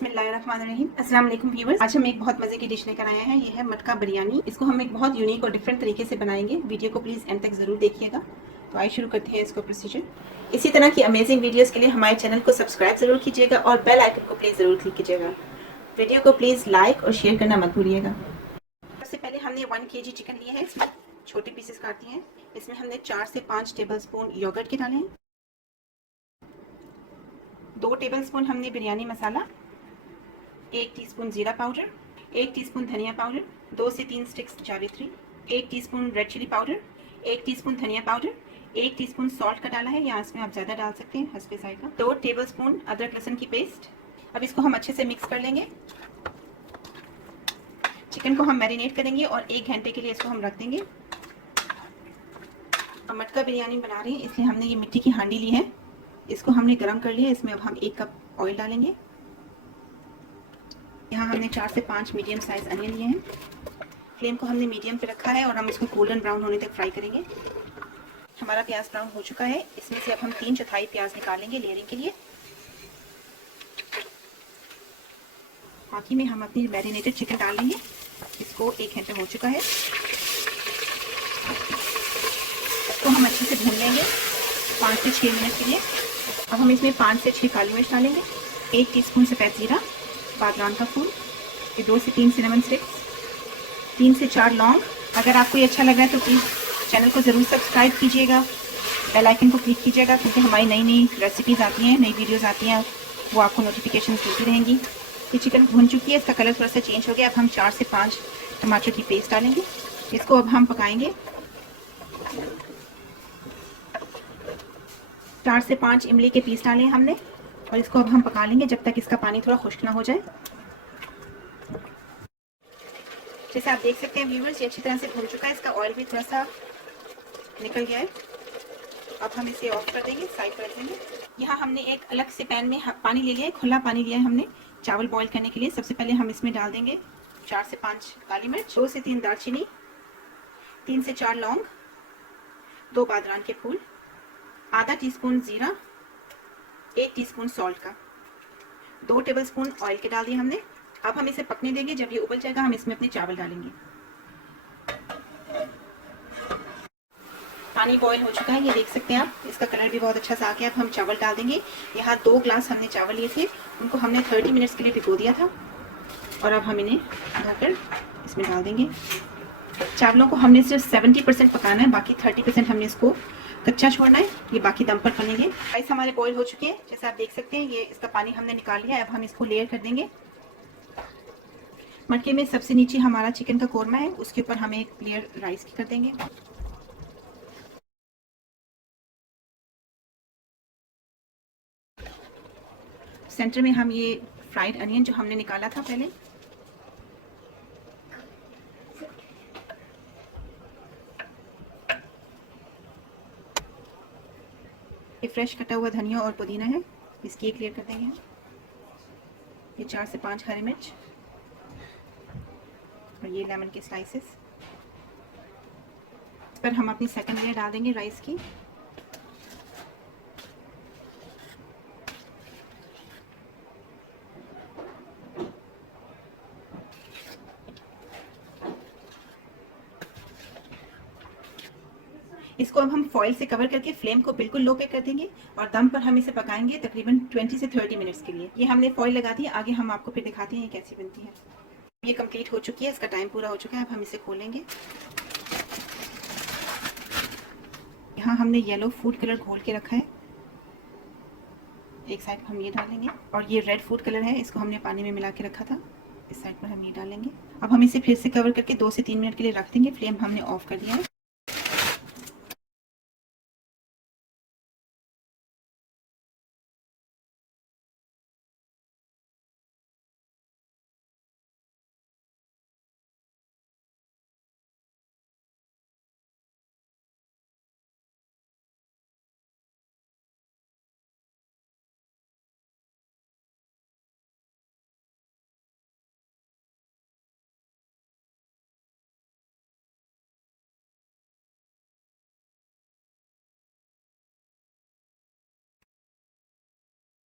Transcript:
बिस्मिल्लाहिर्रहमानिर्रहीम। अस्सलाम वालेकुम व्यूअर्स। आज हम एक बहुत मज़े की डिश लेकर आए हैं। ये है मटका बिरयानी। इसको हम एक बहुत यूनिक और डिफरेंट तरीके से बनाएंगे। वीडियो को प्लीज़ एंड तक ज़रूर देखिएगा। तो आइए शुरू करते हैं इसको प्रोसीजर। इसी तरह की अमेजिंग वीडियोज़ के लिए हमारे चैनल को सब्सक्राइब ज़रूर कीजिएगा और बेल आइकन को प्लीज़ ज़रूर क्लिक कीजिएगा। वीडियो को प्लीज़ लाइक और शेयर करना मत भूलिएगा। सबसे पहले हमने 1 kg चिकन लिया है। इसमें छोटे पीसेस काटती हैं। इसमें हमने 4 से 5 टेबल स्पून योगर्ट के डाले हैं। 2 टेबल स्पून हमने बिरयानी मसाला, 1 टीस्पून जीरा पाउडर, 1 टीस्पून धनिया पाउडर, 2 से 3 स्टिक्स जावित्री, 1 teaspoon red chilli powder, 1 teaspoon धनिया पाउडर, 1 टीस्पून सॉल्ट का डाला है, यहाँ इसमें आप ज़्यादा डाल सकते हैं हस्बे जायका। 2 टेबल स्पून अदरक लहसुन की पेस्ट। अब इसको हम अच्छे से मिक्स कर लेंगे। चिकन को हम मैरिनेट करेंगे और 1 घंटे के लिए इसको हम रख देंगे। अब मटका बिरयानी बना रहे हैं, इसलिए हमने ये मिट्टी की हांडी ली है। इसको हमने गर्म कर लिया। इसमें अब हम 1 कप ऑयल डालेंगे। यहाँ हमने 4 से 5 मीडियम साइज अनियन लिए हैं। फ्लेम को हमने मीडियम पे रखा है और हम इसको गोल्डन ब्राउन होने तक फ्राई करेंगे। हमारा प्याज ब्राउन हो चुका है। इसमें से अब हम 3/4 प्याज निकालेंगे लेयरिंग के लिए। बाकी में हम अपनी मैरिनेटेड चिकन डाल लेंगे। इसको 1 घंटा हो चुका है। इसको हम अच्छे से भून लेंगे 5 से 6 मिनट के लिए। अब हम इसमें 5 से 6 काली मिर्च डालेंगे, 1 टीस्पून सफ़ेद जीरा, बादाम का फूल, 2 से 3 सिनेमन स्टिक्स, 3 से 4 लौंग। अगर आपको ये अच्छा लग रहा है तो प्लीज़ चैनल को ज़रूर सब्सक्राइब कीजिएगा, बेल आइकन को क्लिक कीजिएगा, क्योंकि हमारी नई नई रेसिपीज़ आती हैं, नई वीडियोज़ आती हैं, वो आपको नोटिफिकेशन मिलती रहेंगी। ये चिकन भुन चुकी है, इसका कलर थोड़ा सा चेंज हो गया। अब हम 4 से 5 टमाटर की पेस्ट डालेंगे। इसको अब हम पकाएंगे। 4 से 5 इमली के पीस डाले हमने और इसको अब हम पका लेंगे जब तक इसका पानी थोड़ा खुश्क ना हो जाए। जैसे आप देख सकते हैं व्यूअर्स, ये अच्छी तरह से भून चुका है। इसका ऑयल भी थोड़ा सा निकल गया है। अब हम इसे ऑफ कर देंगे, साइड कर देंगे। यहाँ हमने एक अलग से पैन में पानी ले लिया है, खुला पानी लिया है हमने चावल बॉईल करने के लिए। सबसे पहले हम इसमें डाल देंगे 4 से 5 काली मिर्च, 2 से 3 दालचीनी, 3 से 4 लौंग, 2 बादरान के फूल, आधा टीस्पून जीरा, 1 टीस्पून सॉल्ट का, 2 टेबलस्पून ऑयल के डाल दिए हमने। अब हम इसे पकने देंगे। जब ये उबल जाएगा हम इसमें अपने चावल डालेंगे। पानी बॉईल हो चुका है, ये देख सकते हैं आप। इसका कलर भी बहुत अच्छा सा आ गया। अब हम चावल डाल देंगे। यहाँ 2 ग्लास हमने चावल लिए थे, उनको हमने 30 मिनट्स के लिए भिगो दिया था और अब हम इन्हें धोकर इसमें डाल देंगे। चावलों को हमने सिर्फ 70% पकाना है, बाकी 30% हमने इसको कच्चा छोड़ना है। ये बाकी दम पर बनेंगे। राइस हमारे बॉईल हो चुके हैं, जैसे आप देख सकते हैं। ये इसका पानी हमने निकाल लिया है। अब हम इसको लेयर कर देंगे। मटके में सबसे नीचे हमारा चिकन का कोरमा है, उसके ऊपर हम एक लेयर राइस की कर देंगे। सेंटर में हम ये फ्राइड अनियन जो हमने निकाला था पहले, ये फ्रेश कटा हुआ धनिया और पुदीना है, इसकी एक लेयर कर देंगे हम। ये 4 से 5 हरी मिर्च और ये लेमन के स्लाइसेस। इस पर हम अपनी सेकंड लेयर डाल देंगे राइस की। इसको अब हम फॉइल से कवर करके फ्लेम को बिल्कुल लो पे कर देंगे और दम पर हम इसे पकाएंगे तकरीबन 20 से 30 मिनट्स के लिए। ये हमने फॉइल लगा दी। आगे हम आपको फिर दिखाते हैं ये कैसी बनती है। ये कंप्लीट हो चुकी है, इसका टाइम पूरा हो चुका है। अब हम इसे खोलेंगे। यहाँ हमने येलो फूड कलर घोल के रखा है, एक साइड पर हम ये डालेंगे। और ये रेड फूड कलर है, इसको हमने पानी में मिला के रखा था, इस साइड पर हम ये डालेंगे। अब हम इसे फिर से कवर करके 2 से 3 मिनट के लिए रख देंगे। फ्लेम हमने ऑफ कर दिया है।